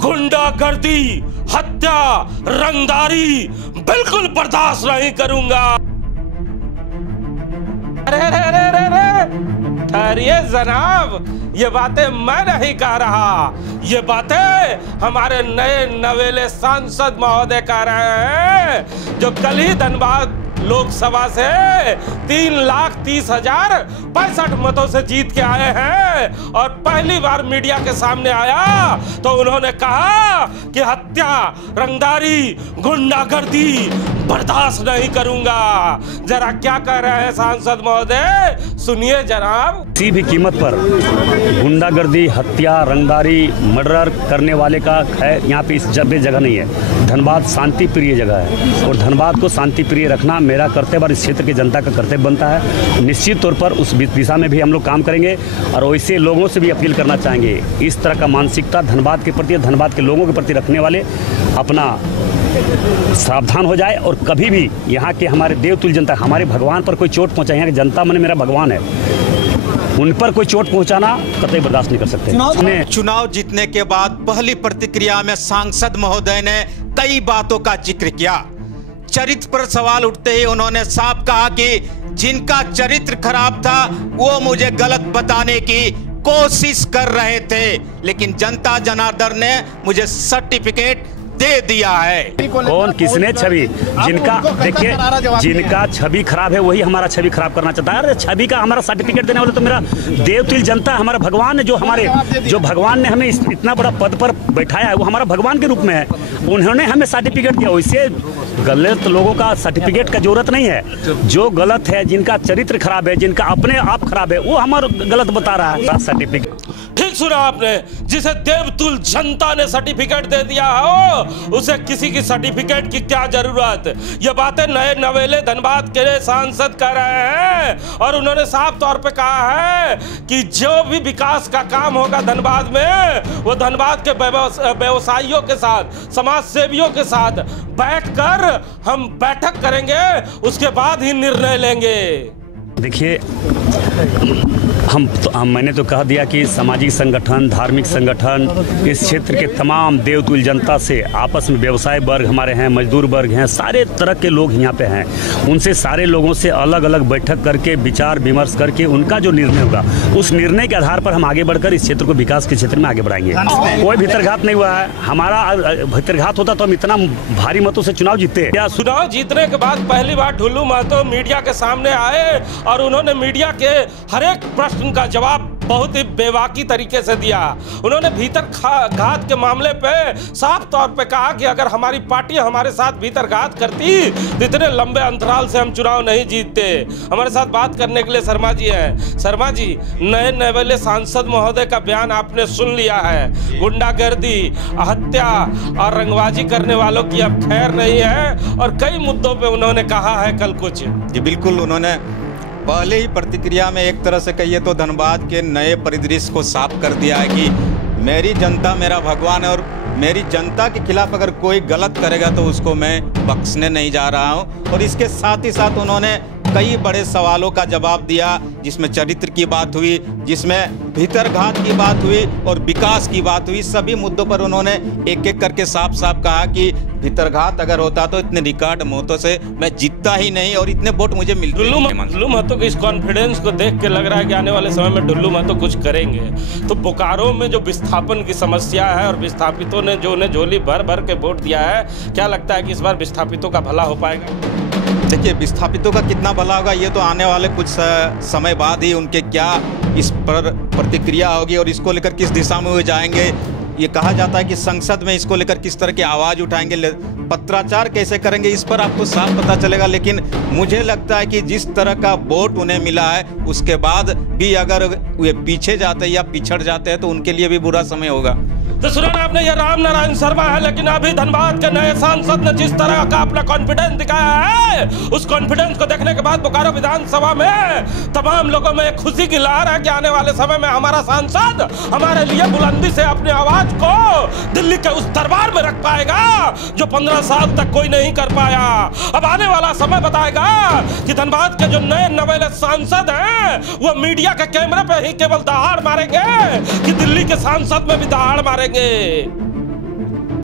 गुंडागर्दी, हत्या, रंगदारी बिल्कुल बर्दाश्त नहीं करूंगा। अरे ठहरिए जनाब, ये बातें मैं नहीं कह रहा, ये बातें हमारे नए नवेले सांसद महोदय कह रहे हैं, जो कल ही धनबाद लोकसभा से 3,30,065 मतों से जीत के आए हैं और पहली बार मीडिया के सामने आया तो उन्होंने कहा कि हत्या, रंगदारी, गुंडागर्दी बर्दाश्त नहीं करूंगा। जरा क्या कह रहे हैं सांसद महोदय, सुनिए जनाब। किसी भी कीमत पर गुंडागर्दी, हत्या, रंगदारी, मर्डर करने वाले का यहाँ पे इस जगह नहीं है। धनबाद शांति प्रिय जगह है और धनबाद को शांति प्रिय रखना मेरा कर्तव्य और इस क्षेत्र की जनता का कर्तव्य बनता है। निश्चित तौर पर उस दिशा में भी हम लोग काम करेंगे और वैसे लोगों से भी अपील करना चाहेंगे, इस तरह का मानसिकता धनबाद के प्रति, धनबाद के लोगों के प्रति रखने वाले अपना सावधान हो जाए और कभी भी यहाँ के हमारे देवतुल्य जनता, हमारे भगवान पर कोई चोट पहुँचाए, यहाँ की जनता मन मेरा भगवान है, उन पर कोई चोट पहुंचाना कतई बर्दाश्त नहीं कर सकते। चुनाव जीतने के बाद पहली प्रतिक्रिया में सांसद महोदय ने कई बातों का जिक्र किया। चरित्र पर सवाल उठते ही उन्होंने साफ कहा कि जिनका चरित्र खराब था वो मुझे गलत बताने की कोशिश कर रहे थे, लेकिन जनता जनार्दन ने मुझे सर्टिफिकेट दे दिया है। कौन, किसने? छवि, जिनका देखिए, जिनका छवि खराब है वही हमारा छवि खराब करना चाहता है। अरे छवि का हमारा सर्टिफिकेट देने वाले तो मेरा देवतुल्य जनता, हमारा भगवान है, जो भगवान ने हमें इतना बड़ा पद पर बैठाया है, वो हमारा भगवान के रूप में है, उन्होंने हमें सर्टिफिकेट दिया। वैसे गलत लोगों का सर्टिफिकेट का जरूरत नहीं है। जो गलत है, जिनका चरित्र खराब है, जिनका अपने आप खराब है, वो हमारा गलत बता रहा है सर्टिफिकेट। ठीक सुना आपने, जिसे देवतुल्य जनता ने सर्टिफिकेट दे दिया हो उसे किसी की सर्टिफिकेट की क्या जरूरत। ये बातें नए नवेले धनबाद के सांसद कह रहे हैं और उन्होंने साफ तौर पे कहा है कि जो भी विकास का काम होगा धनबाद में, वो धनबाद के व्यवसायियों के साथ, समाज सेवियों के साथ बैठकर हम बैठक करेंगे, उसके बाद ही निर्णय लेंगे। देखिए, मैंने तो कह दिया कि सामाजिक संगठन, धार्मिक संगठन, इस क्षेत्र के तमाम देवतुल्य जनता से आपस में व्यवसाय वर्ग हमारे हैं, मजदूर वर्ग हैं, सारे तरह के लोग यहाँ पे हैं, उनसे सारे लोगों से अलग अलग बैठक करके विचार विमर्श करके उनका जो निर्णय होगा उस निर्णय के आधार पर हम आगे बढ़कर इस क्षेत्र को विकास के क्षेत्र में आगे बढ़ाएंगे। कोई भीतरघात नहीं हुआ है, हमारा भीतरघात होता तो हम इतना भारी मतों से चुनाव जीतते। चुनाव जीतने के बाद पहली बार ढुल्लू महतो मीडिया के सामने आए और उन्होंने मीडिया के हर एक प्रश्न का जवाब बहुत ही बेबाकी तरीके से दिया। उन्होंने भीतर घात के मामले पे साफ तौर पे कहा कि अगर हमारी पार्टी हमारे साथ भीतर घात करती तो इतने लंबे अंतराल से हम चुनाव नहीं जीतते। हमारे साथ बात करने के लिए शर्मा जी हैं। शर्मा जी, नए नवेले सांसद महोदय का बयान आपने सुन लिया है। गुंडागर्दी, हत्या और रंगबाजी करने वालों की अब खैर नहीं है और कई मुद्दों पे उन्होंने कहा है कल कुछ। जी बिल्कुल, उन्होंने पहले ही प्रतिक्रिया में एक तरह से कहिए तो धनबाद के नए परिदृश्य को साफ कर दिया है कि मेरी जनता मेरा भगवान है और मेरी जनता के खिलाफ अगर कोई गलत करेगा तो उसको मैं बख्शने नहीं जा रहा हूं। और इसके साथ ही साथ उन्होंने कई बड़े सवालों का जवाब दिया, जिसमें चरित्र की बात हुई, जिसमें भीतरघात की बात हुई और विकास की बात हुई। सभी मुद्दों पर उन्होंने एक एक करके साफ साफ कहा कि भीतरघात अगर होता तो इतने रिकॉर्ड मतों से मैं जीतता ही नहीं और इतने वोट मुझे मिलते। ढुल्लू महतो के इस कॉन्फिडेंस को देख के लग रहा है कि आने वाले समय में ढुल्लू महतो कुछ करेंगे। तो बोकारो में जो विस्थापन की समस्या है और विस्थापितों ने जो उन्हें झोली भर भर के वोट दिया है, क्या लगता है कि इस बार विस्थापितों का भला हो पाएगा? देखिए, विस्थापितों का कितना भला होगा ये तो आने वाले कुछ समय बाद ही उनके क्या इस पर प्रतिक्रिया होगी और इसको लेकर किस दिशा में वो जाएंगे। ये कहा जाता है कि संसद में इसको लेकर किस तरह की आवाज़ उठाएंगे, पत्राचार कैसे करेंगे, इस पर आपको साफ पता चलेगा। लेकिन मुझे लगता है कि जिस तरह का वोट उन्हें मिला है उसके बाद भी अगर वे पीछे जाते या पिछड़ जाते हैं तो उनके लिए भी बुरा समय होगा। तो सुना आपने, ये राम नारायण शर्मा है, लेकिन अभी धनबाद के नए सांसद ने जिस तरह का अपना कॉन्फिडेंस दिखाया है, उस कॉन्फिडेंस को देखने के बाद बोकारो विधानसभा में तमाम लोगों में खुशी की लहर है कि आने वाले समय में हमारा सांसद हमारे लिए बुलंदी से अपनी आवाज को दिल्ली के उस दरबार में रख पाएगा जो 15 साल तक कोई नहीं कर पाया। अब आने वाला समय बताएगा कि धनबाद के जो नए नवेले सांसद हैं वो मीडिया के कैमरे पे ही केवल दहाड़ मारेंगे कि दिल्ली के सांसद में भी दहाड़ मारेंगे।